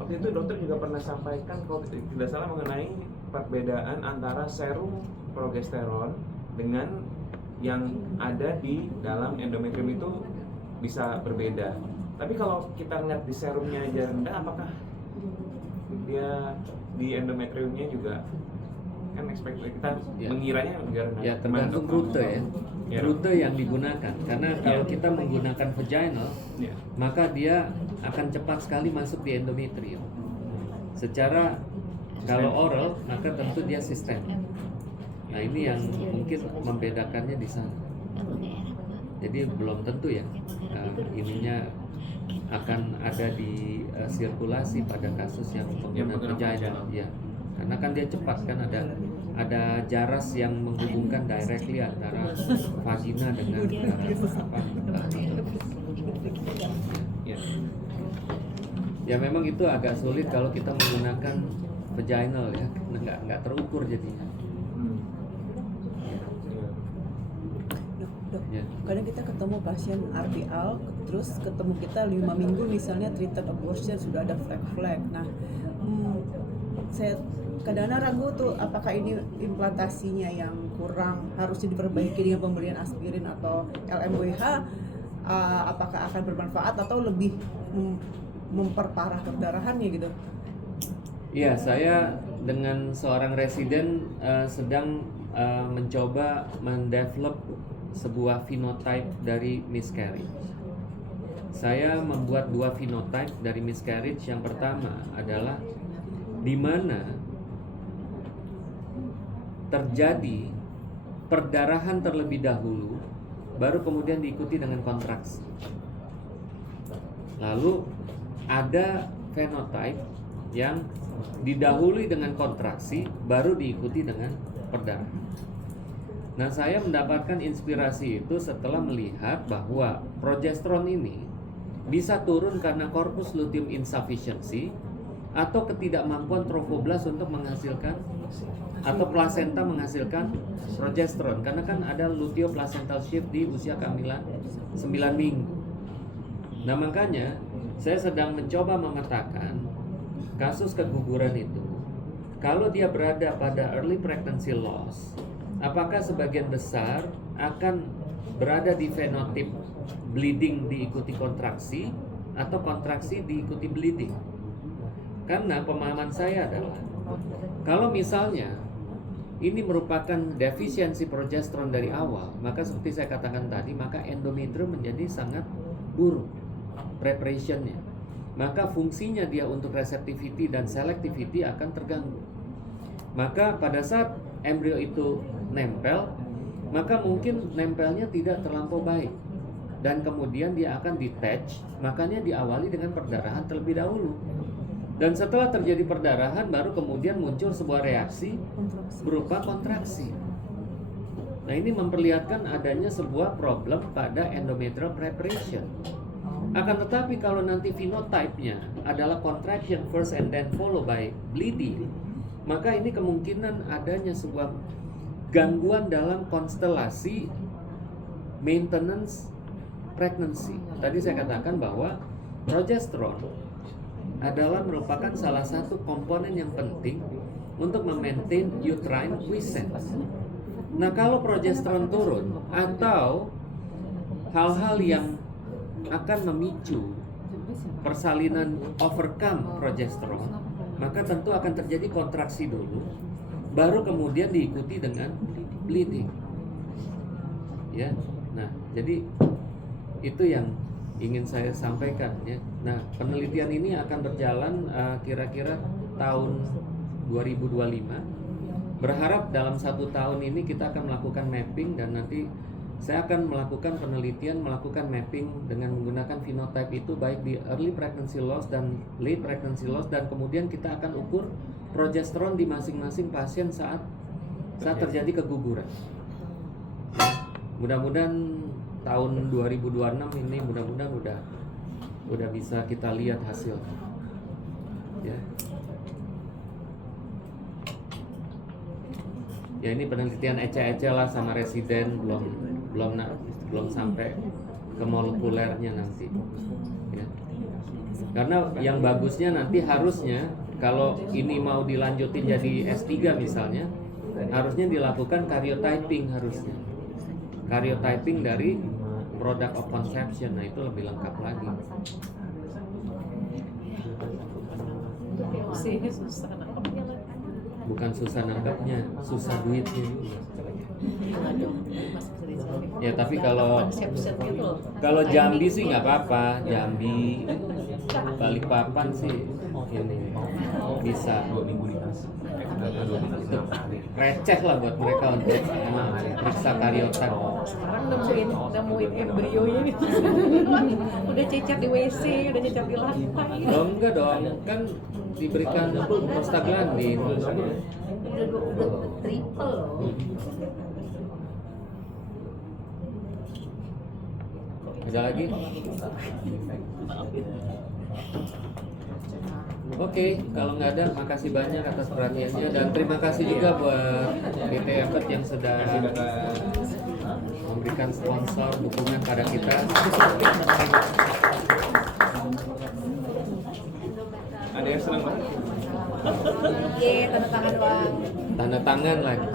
Waktu itu dokter juga pernah sampaikan kalau tidak salah mengenai perbedaan antara serum progesteron dengan yang ada di dalam endometrium itu bisa berbeda. Tapi kalau kita ngeliat di serumnya aja rendah, apakah dia di endometriumnya juga kan expect kita Ya. mengiranya juga rendah. Ya tergantung rute ya. Ya. Rute yang digunakan. Karena kalau kita menggunakan vaginal, Ya. maka dia akan cepat sekali masuk di endometrium. Secara kalau oral, maka tentu dia sistemik. Nah ini yang mungkin membedakannya di sana. Jadi belum tentu ya ininya akan ada di sirkulasi pada kasus yang menggunakan vaginal. Ya, karena kan dia cepat kan ada jaras yang menghubungkan directly antara vagina dengan Ya. Ya memang itu agak sulit kalau kita menggunakan vaginal ya, karena nggak terukur jadinya. Ya. Dok, Ya. kadang kita ketemu pasien RPL, terus ketemu kita 5 minggu misalnya treated abortion, sudah ada flag. Nah, saya kadang-kadang ragu tuh apakah ini implantasinya yang kurang, harusnya diperbaiki dengan pemberian aspirin atau LMWH, apakah akan bermanfaat atau lebih memperparah perdarahannya gitu. Iya, saya dengan seorang residen sedang mencoba mendevelop sebuah phenotype dari miscarriage. Saya membuat 2 phenotype dari miscarriage. Yang pertama adalah di mana terjadi perdarahan terlebih dahulu, baru kemudian diikuti dengan kontraksi. Lalu ada phenotype yang didahului dengan kontraksi, baru diikuti dengan perdarahan. Nah, saya mendapatkan inspirasi itu setelah melihat bahwa progesteron ini bisa turun karena corpus luteum insufficiency atau ketidakmampuan trofoblast untuk menghasilkan atau plasenta menghasilkan progesteron, karena kan ada luteoplacental shift di usia kehamilan 9 minggu. Nah, makanya saya sedang mencoba memetakan kasus keguguran itu. Kalau dia berada pada early pregnancy loss, apakah sebagian besar akan berada di fenotip bleeding diikuti kontraksi atau kontraksi diikuti bleeding? Karena pemahaman saya adalah kalau misalnya ini merupakan defisiensi progesteron dari awal, maka seperti saya katakan tadi, maka endometrium menjadi sangat buruk preparationnya. Maka fungsinya dia untuk receptivity dan selectivity akan terganggu. Maka pada saat embrio itu nempel, maka mungkin nempelnya tidak terlampau baik, dan kemudian dia akan detach. Makanya diawali dengan perdarahan terlebih dahulu, dan setelah terjadi perdarahan baru kemudian muncul sebuah reaksi berupa kontraksi. Nah, ini memperlihatkan adanya sebuah problem pada endometrial preparation. Akan tetapi kalau nanti phenotype-nya adalah contraction first and then followed by bleeding, maka ini kemungkinan adanya sebuah gangguan dalam konstelasi maintenance pregnancy. Tadi saya katakan bahwa progesteron adalah merupakan salah satu komponen yang penting untuk memaintain uterine quiescence. Nah, kalau progesteron turun atau hal-hal yang akan memicu persalinan overcome progesteron, maka tentu akan terjadi kontraksi dulu, baru kemudian diikuti dengan bleeding. Ya, nah jadi itu yang ingin saya sampaikan ya. Nah, penelitian ini akan berjalan kira-kira tahun 2025. Berharap dalam 1 tahun ini kita akan melakukan mapping, dan nanti saya akan melakukan penelitian, melakukan mapping dengan menggunakan phenotype itu baik di early pregnancy loss dan late pregnancy loss, dan kemudian kita akan ukur progesteron di masing-masing pasien saat terjadi keguguran. Mudah-mudahan tahun 2026 ini mudah-mudahan udah bisa kita lihat hasil. Ya. Ya, ini penelitian ece-ece lah sama residen, belum sampai ke molekulernya nanti. Ya. Karena yang bagusnya nanti harusnya kalau ini mau dilanjutin jadi S3 misalnya, harusnya dilakukan karyotyping harusnya. Karyotyping dari product of conception, nah itu lebih lengkap lagi. Sih susah nangkepnya lah. Bukan susah nangkapnya, susah duitnya. Gila dong, Mas bisa dijelasin. Ya tapi kalau Conception gitu loh. Jambi sih nggak apa-apa, Jambi, Balikpapan sih ini bisa. 2 minggu dikasih. Itu receh lah buat mereka untuk periksa karyotype. Sekarang nemuin embrionya gitu. Udah cecat di WC, udah cecat di lantai. Oh enggak dong, kan diberikan prostaglandin. Udah triple loh. Ada lagi? Oke, kalau nggak ada, makasih banyak atas perhatiannya dan terima kasih juga buat DT Effort yang sudah memberikan sponsor dukungan pada kita. Ada yang senang banget. Iya, tanda tangan doang. Tanda tangan lagi.